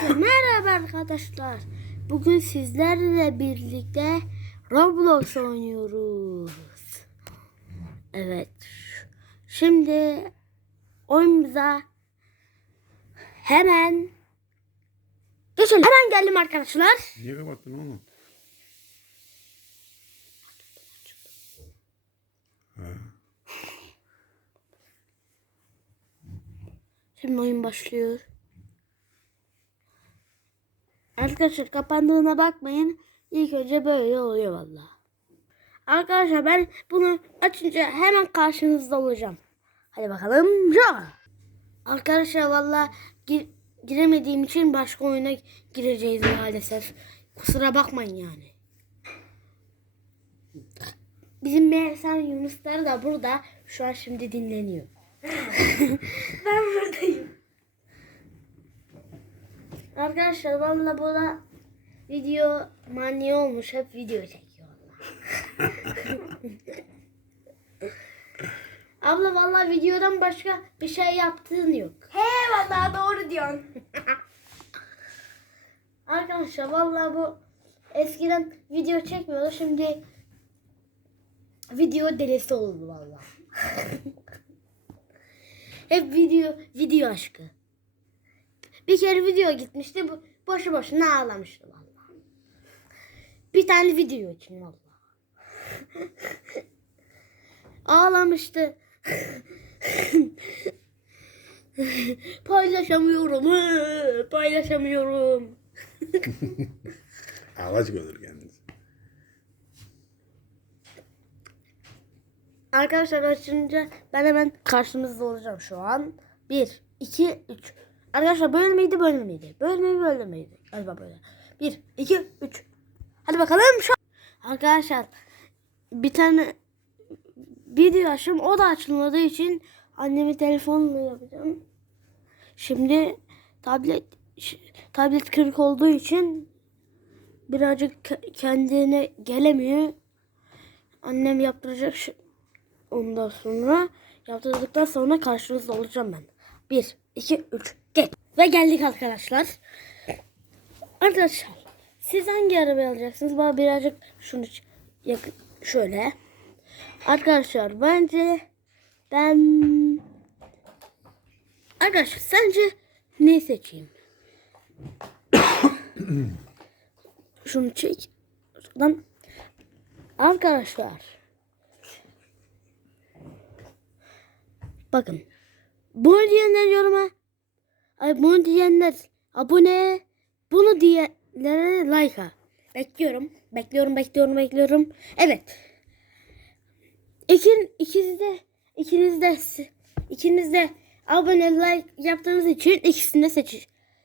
Herkese merhaba arkadaşlar. Bugün sizlerle birlikte Roblox oynuyoruz. Evet. Şimdi oyunumuza hemen geçelim. Hemen geldim arkadaşlar. Niye kapattın oğlum? Şimdi oyun başlıyor. Arkadaşlar kapandığına bakmayın. İlk önce böyle oluyor valla. Arkadaşlar ben bunu açınca hemen karşınızda olacağım. Hadi bakalım. Ya. Arkadaşlar valla gir- giremediğim için başka oyuna gireceğiz maalesef. Kusura bakmayın yani. Bizim Meğersen Yunuslar da burada şu an şimdi dinleniyor. ben buradayım. Arkadaşlar valla burada video mani olmuş. Hep video çekiyor valla. Abla valla videodan başka bir şey yaptığın yok. He vallahi doğru diyorsun. Arkadaşlar valla bu eskiden video çekmiyordu. Şimdi video delisi oldu valla. Hep video video aşkı. Bir kere video gitmişti. Bu boşu boşuna ağlamıştı valla. Bir tane video için valla. Ağlamıştı. paylaşamıyorum. Paylaşamıyorum. Ağlaç görür kendisi. Arkadaşlar açınca ben hemen karşınızda olacağım şu an. 1, 2, 3. Arkadaşlar böyle miydi böyle miydi? Böyle miydi böyle miydi? Galiba böyle. 1, 2, 3. Hadi bakalım şu Arkadaşlar bir tane video açtım. O da açılmadığı için annemi telefonla yapacağım. Şimdi tablet tablet kırık olduğu için birazcık ke- kendine gelemiyor. Annem yaptıracak Ondan sonra yaptırdıktan sonra karşınızda olacağım ben. 1, 2, 3, geç. Ve geldik arkadaşlar. Arkadaşlar siz hangi arabayı alacaksınız? Bana birazcık şunu yakın şöyle. Arkadaşlar bence ben Arkadaşlar sence ne seçeyim? şunu çek. Şuradan. Arkadaşlar Bakın. Bunu diyenler yoruma. Ay bunu diyenler abone. Bunu diyenlere like'a. Bekliyorum. Bekliyorum, bekliyorum, bekliyorum. Evet. İkin, ikiniz de ikiniz de ikiniz de abone like yaptığınız için ikisini de seçin.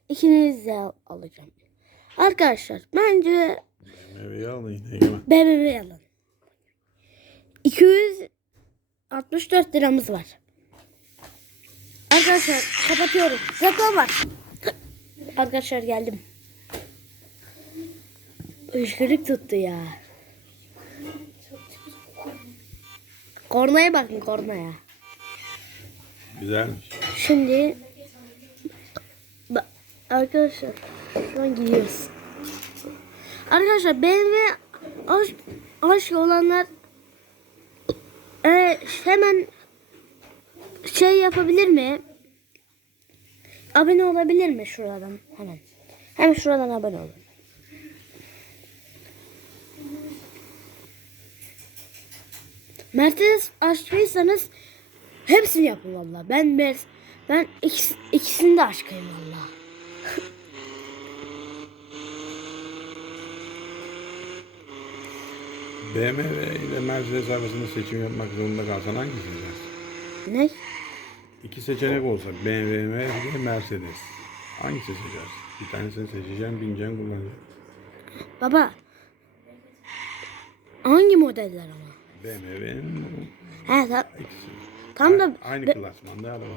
İkiniz de al- alacağım. Arkadaşlar bence BMW'yi al da yine Egemen. BMW alın. 264 liramız var. Arkadaşlar kapatıyorum. Reklam var. Arkadaşlar geldim. Işkırık tuttu ya. Kornaya bakın kornaya. Güzelmiş. Şimdi arkadaşlar şu an gidiyoruz. Arkadaşlar BMW aşk, aşk olanlar e, hemen şey yapabilir mi? Abone olabilir mi şuradan hemen? Hemen şuradan abone olun. Mercedes aşkıysanız hepsini yapın valla. Ben Mer ben ikisi, ikisini de aşkıyım valla. BMW ile Mercedes arasında seçim yapmak zorunda kalsan hangisini? Ne? İki seçenek olsa BMW ve Mercedes. Hangisi seçersin? Bir tanesini seçeceksin, bineceksin, kullanacaksın. Baba. Hangi modeller ama? BMW'nin He ta- ikisi. tam da Aynı be- klasmanda arabalar.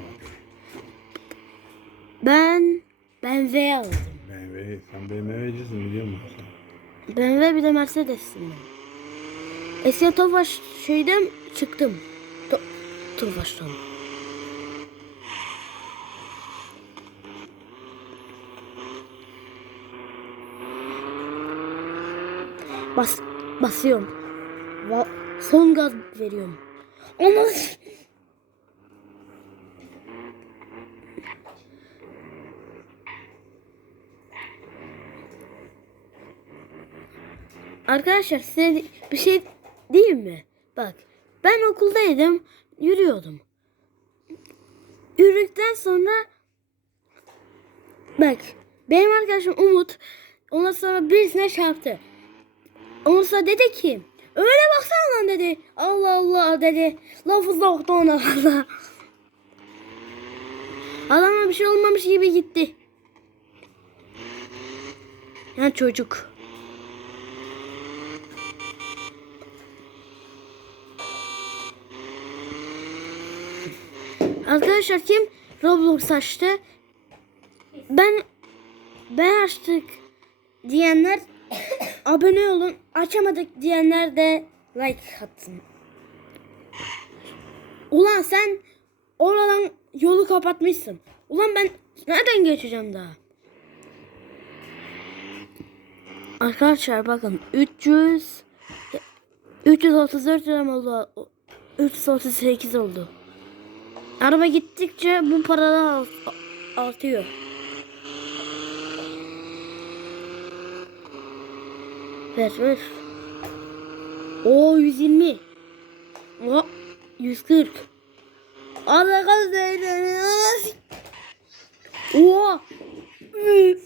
ben ben V aldım. BMW, sen BMW'cisin biliyor musun sen? BMW bir de Mercedes'im ben. Eski Tofaş şeyden çıktım. To Tofaş'tan. Bas basıyorum. Va son gaz veriyorum. Ama Arkadaşlar size bir şey diyeyim mi? Bak ben okuldaydım yürüyordum. Yürüdükten sonra bak benim arkadaşım Umut ondan sonra birisine çarptı. Sonra dedi ki öyle baksana lan dedi. Allah Allah dedi. Lafı soktu ona valla. Adama bir şey olmamış gibi gitti. Yani çocuk. Arkadaşlar kim Roblox açtı? Ben ben açtık diyenler abone olun. Açamadık diyenler de like atsın. Ulan sen oradan yolu kapatmışsın. Ulan ben nereden geçeceğim daha? Arkadaşlar bakın 300 334 liram oldu. 338 oldu. Araba gittikçe bu paralar art- artıyor. Ver ver. O 120. O 140. Arkadaşlar. O. Üf.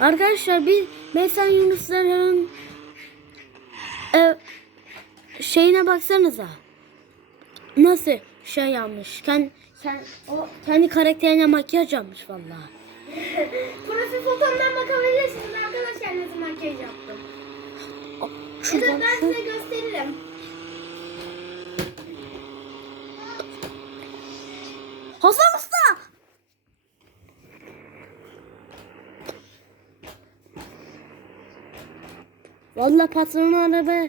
Arkadaşlar bir mesela Yunusların e, şeyine baksanıza. Nasıl şey yapmış? Kendi, kendi, o kendi karakterine makyaj yapmış vallahi. Profil fotomdan bakabilirsiniz arkadaşlar nasıl makyaj yaptım. Ya da Şuradan ben size gösteririm. Hasan Usta! Vallahi patronu araba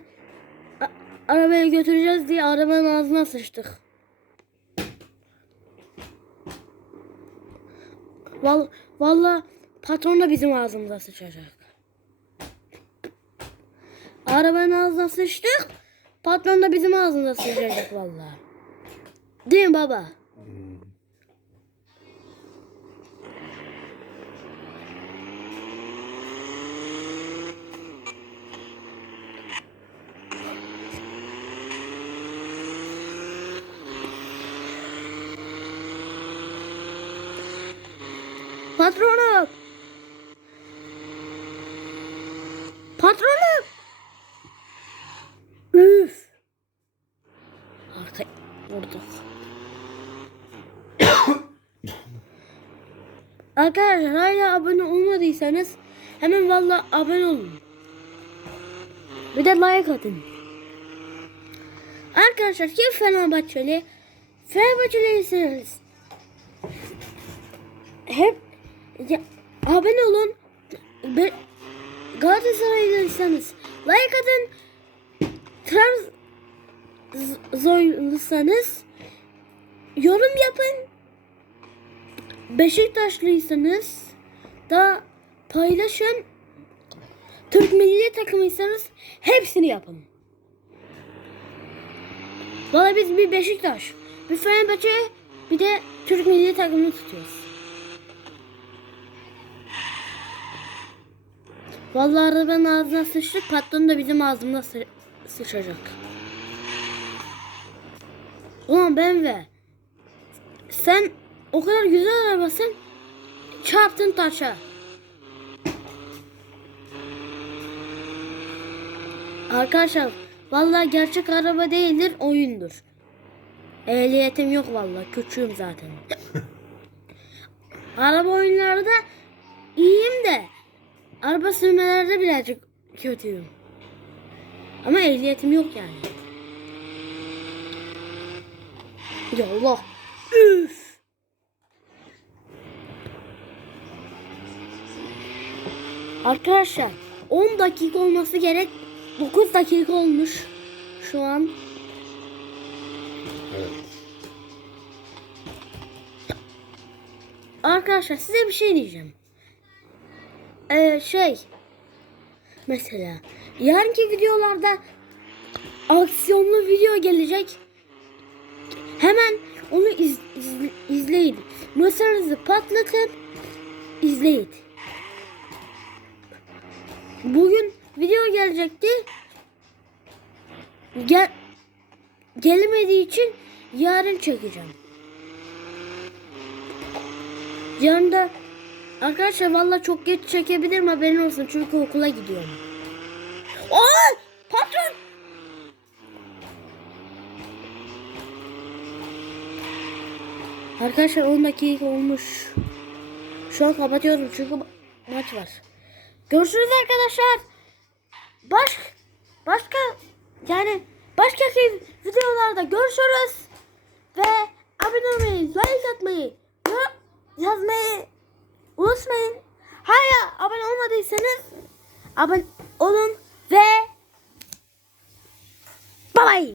arabaya götüreceğiz diye arabanın ağzına sıçtık. Val vallahi patron da bizim ağzımıza sıçacak. Arabanın ağzına sıçtık. Patron da bizim ağzımıza sıçacak vallahi. Değil mi baba? Patronum. Patronum. Üf. Arka vurduk. Arkadaşlar hala abone olmadıysanız hemen valla abone olun. Bir de like atın. Arkadaşlar kim Fenerbahçeli? Fenerbahçeliyseniz hep ya, abone olun. Be, Galatasaraylıysanız like atın. Trabzonluysanız yorum yapın. Beşiktaşlıysanız da paylaşın. Türk milli takımıysanız hepsini yapın. Valla biz bir Beşiktaş, bir Fenerbahçe, bir de Türk milli takımını tutuyoruz. Vallahi arabanın ağzına sıçtık, patron da bizim ağzımıza sı- sıçacak. Ulan ben ve sen o kadar güzel arabasın, çarptın taşa. Arkadaşlar vallahi gerçek araba değildir oyundur. Ehliyetim yok vallahi küçüğüm zaten. araba oyunlarda iyiyim de araba sürmelerde birazcık kötüyüm. Ama ehliyetim yok yani. Ya Allah. Üf. Arkadaşlar 10 dakika olması gerek. 9 dakika olmuş şu an. Evet. Arkadaşlar size bir şey diyeceğim. E, şey mesela yarınki videolarda aksiyonlu video gelecek. Hemen onu iz, iz- izleyin. Masanızı patlatın. izleyin. Bugün video gelecekti. Gel gelmediği için yarın çekeceğim. Yarın da arkadaşlar valla çok geç çekebilirim haberin olsun çünkü okula gidiyorum. Aa! Patron! Arkadaşlar 10 dakika olmuş. Şu an kapatıyorum çünkü ma- maç var. Görüşürüz arkadaşlar. Baş başka yani başka videolarda görüşürüz. Ve abone olmayı, like atmayı, yazmayı unutmayın. Hala abone olmadıysanız abone olun ve bye bye.